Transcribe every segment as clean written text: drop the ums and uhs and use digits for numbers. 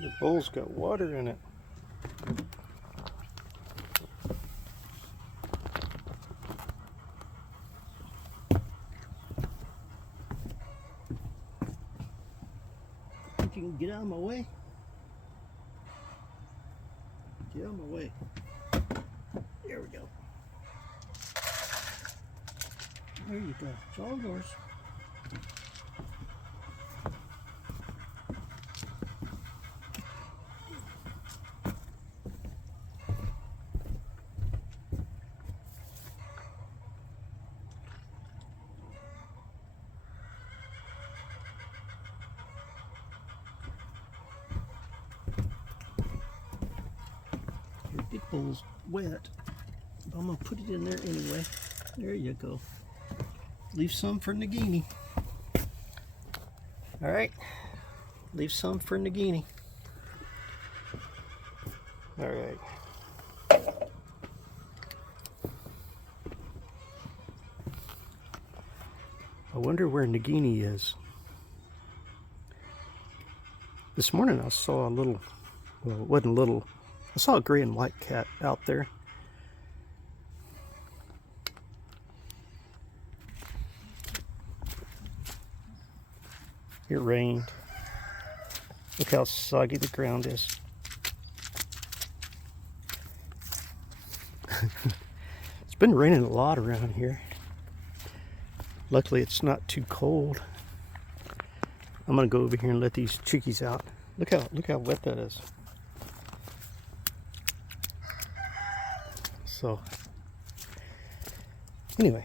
The bowl's got water in it. If you can get out of my way. Get out of my way. There we go. There you go. It's all yours. Your big bowl's wet. I'm gonna put it in there anyway. There you go. Leave some for Nagini. All right. Leave some for Nagini. All right. I wonder where Nagini is. This morning I saw a little, well, it wasn't little, I saw a gray and white cat out there. It rained. Look how soggy the ground is. It's been raining a lot around here. Luckily it's not too cold. I'm gonna go over here and let these chickies out. Look how wet that is. So anyway,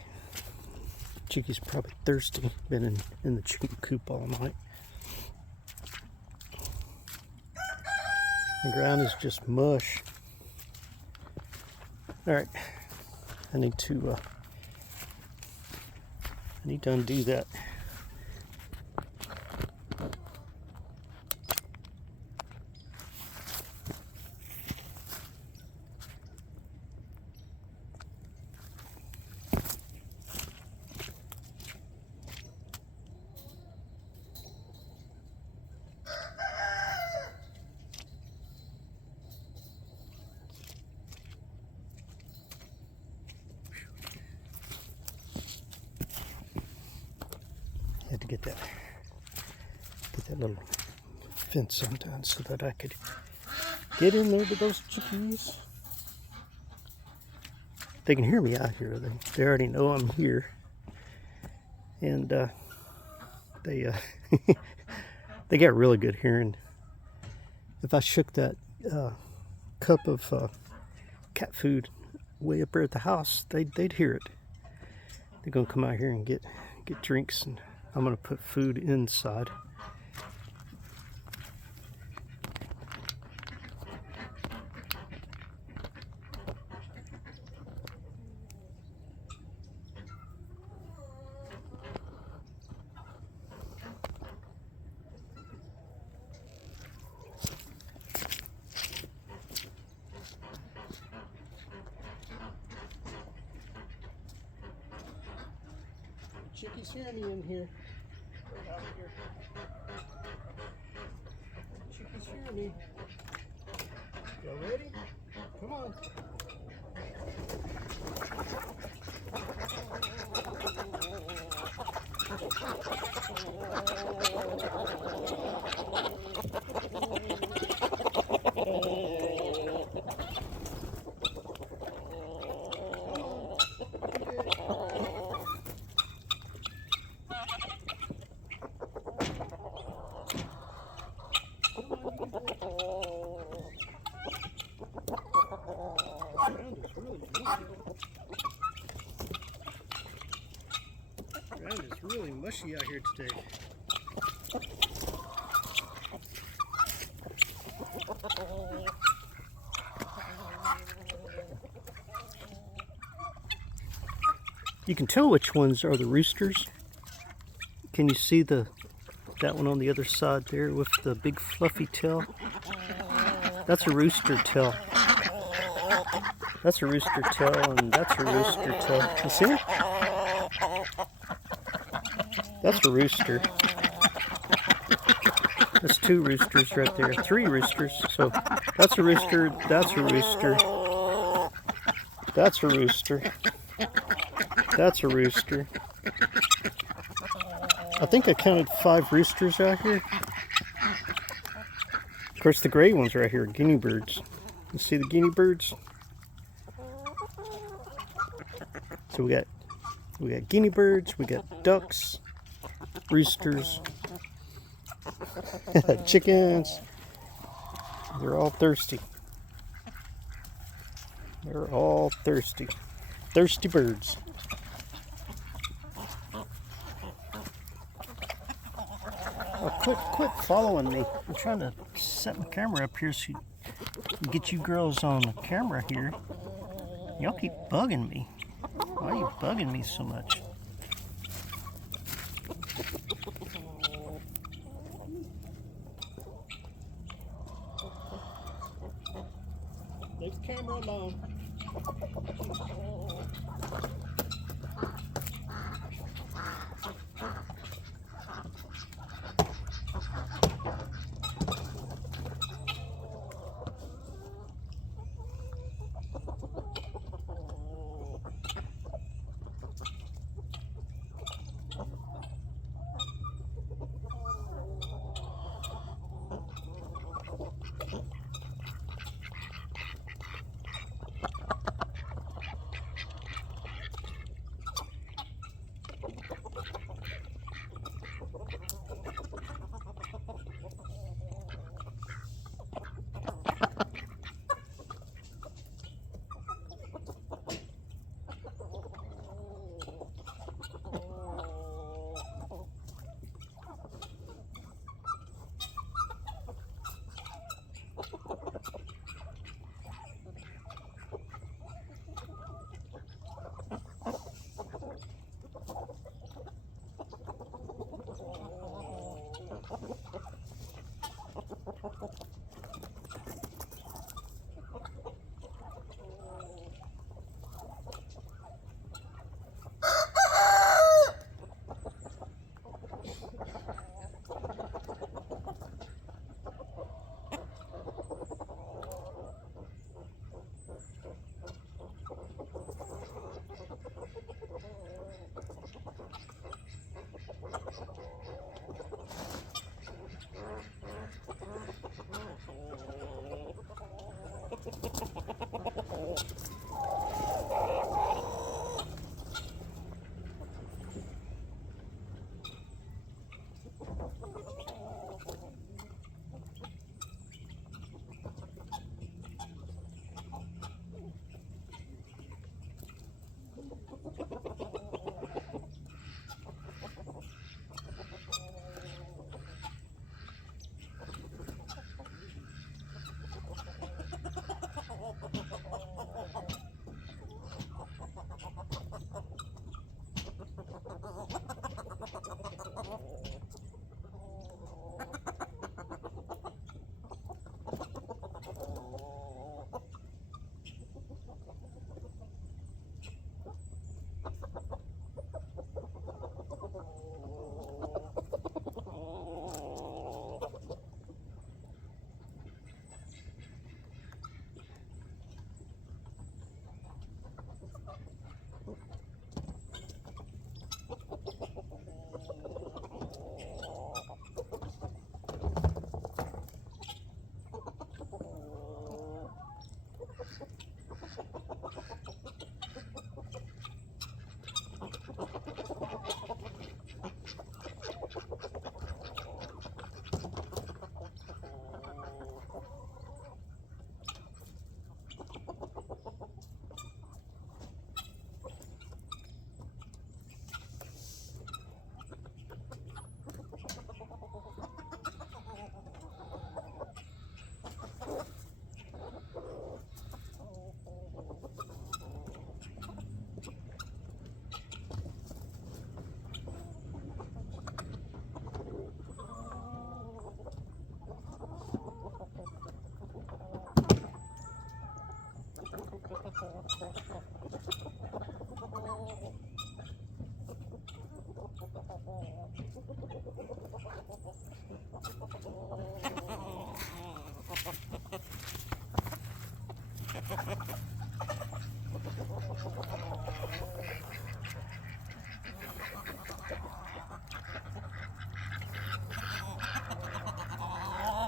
chicky's probably thirsty. Been in the chicken coop all night. The ground is just mush. All right, I need to undo that. Had to get that little fence undone so that I could get in there to those chickies. They can hear me out here. They already know I'm here, and they they got really good hearing. If I shook that cup of cat food way up there at the house, they'd hear it. They're gonna come out here and get drinks, and I'm gonna put food inside. Chickies hear me in here. Right out here. Chickies hear me. Y'all ready? Come on. Ground is really mushy out here today. You can tell which ones are the roosters. Can you see that one on the other side there with the big fluffy tail? That's a rooster tail. That's a rooster tail, and that's a rooster tail. You see it? That's a rooster. That's 2 roosters right there. 3 roosters. So that's a rooster. That's a rooster. That's a rooster. That's a rooster. I think I counted 5 roosters out here. Of course, the gray ones right here, Guinea Birds. You see the Guinea Birds? So we got Guinea Birds, we got ducks, roosters, chickens. They're all thirsty. They're all thirsty. Thirsty birds. Oh, quit following me. I'm trying to set my camera up here so get you girls on the camera here. Y'all keep bugging me. Why are you bugging me so much? Leave the camera alone.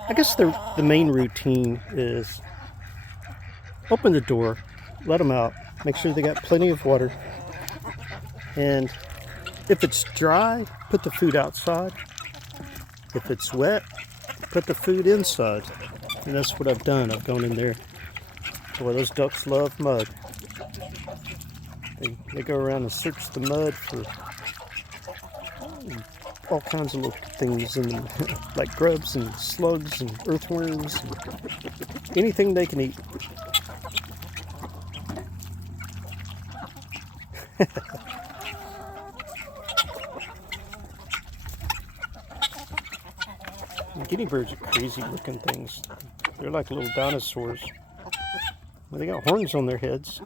I guess the main routine is open the door, let them out, make sure they got plenty of water, and if it's dry, put the food outside. If it's wet, put the food inside. And that's what I've done. I've gone in there. Boy, those ducks love mud. They go around and search the mud for all kinds of little things in them, like grubs and slugs and earthworms and anything they can eat. Guinea birds are crazy looking things. They're like little dinosaurs. Well, they got horns on their heads.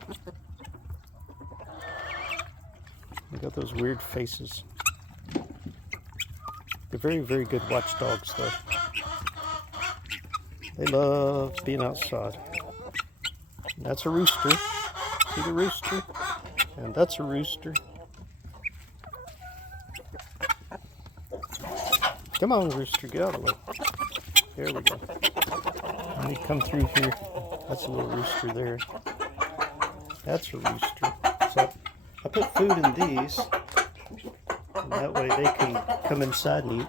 They got those weird faces. They're very, very good watchdogs, though. They love being outside. And that's a rooster. See the rooster? And that's a rooster. Come on, rooster, get out of the way. There we go. Let me come through here. That's a little rooster there. That's a rooster. So I put food in these, and that way they can come inside and eat.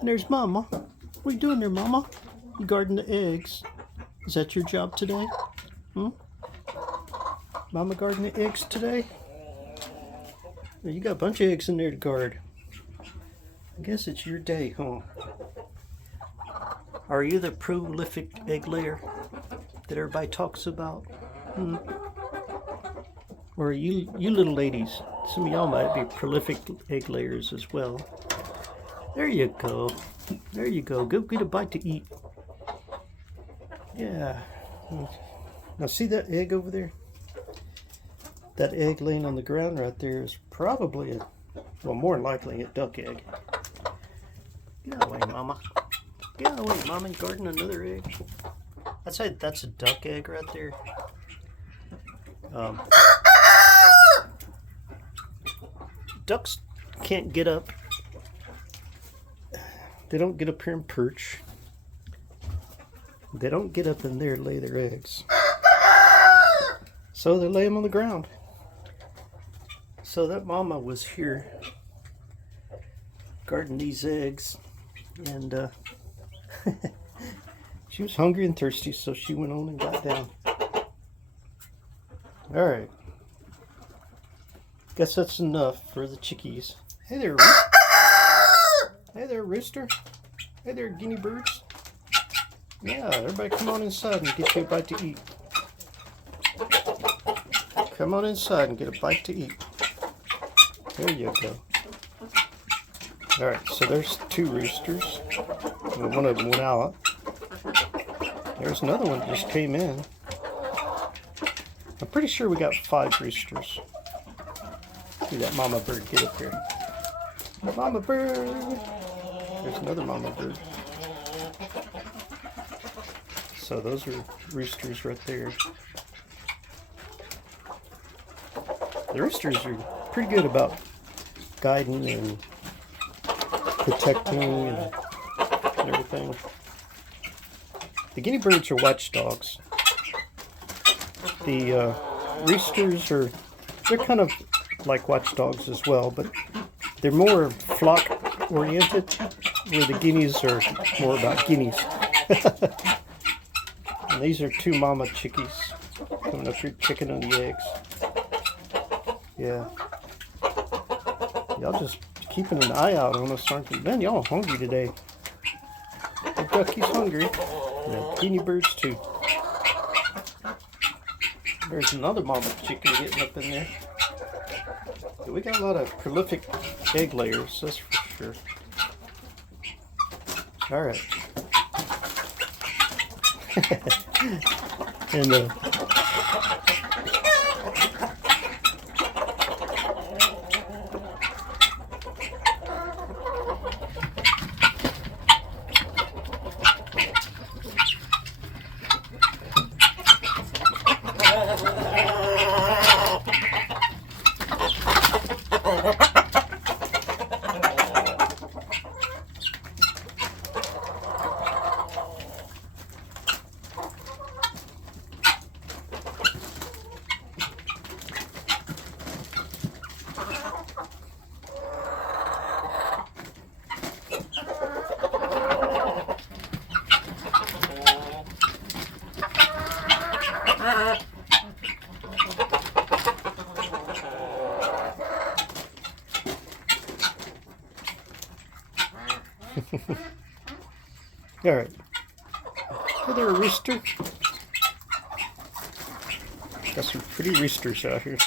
And there's Mama. What are you doing there, Mama? You guarding the eggs. Is that your job today? Mama guarding the eggs today? Well, you got a bunch of eggs in there to guard. I guess it's your day, huh? Are you the prolific egg layer that everybody talks about? Or are you little ladies? Some of y'all might be prolific egg layers as well. There you go. There you go. Go get a bite to eat. Yeah. Now see that egg over there? That egg laying on the ground right there is probably well, more than likely a duck egg. Get out of the way, Mama. Get out of the way, Mama. You guarding another egg. I'd say that's a duck egg right there. Ducks can't get up. They don't get up here and perch. They don't get up in there and lay their eggs. So they lay them on the ground. So that Mama was here guarding these eggs, and she was hungry and thirsty, so she went on and got down. All right. Guess that's enough for the chickies. Hey there, rooster. Hey there, rooster. Hey there, guinea birds. Yeah, everybody come on inside and get you a bite to eat. Come on inside and get a bite to eat. There you go. Alright, so there's two roosters. And one of them went out. There's another one that just came in. I'm pretty sure we got 5 roosters. See that mama bird get up there. Mama bird! There's another mama bird. So those are roosters right there. The roosters are pretty good about guiding and protecting and everything. The guinea birds are watchdogs. The roosters they're kind of like watchdogs as well, but they're more flock oriented, where the guineas are more about guineas. And these are 2 mama chickies coming up here checking on the eggs. Yeah. Y'all just keeping an eye out on us, aren't you? Man, y'all hungry today. The ducky's hungry. And the guinea birds too. There's another mama chicken getting up in there. We got a lot of prolific egg layers, that's for sure. Alright. And All right. Hey there, rooster. Got some pretty roosters out here.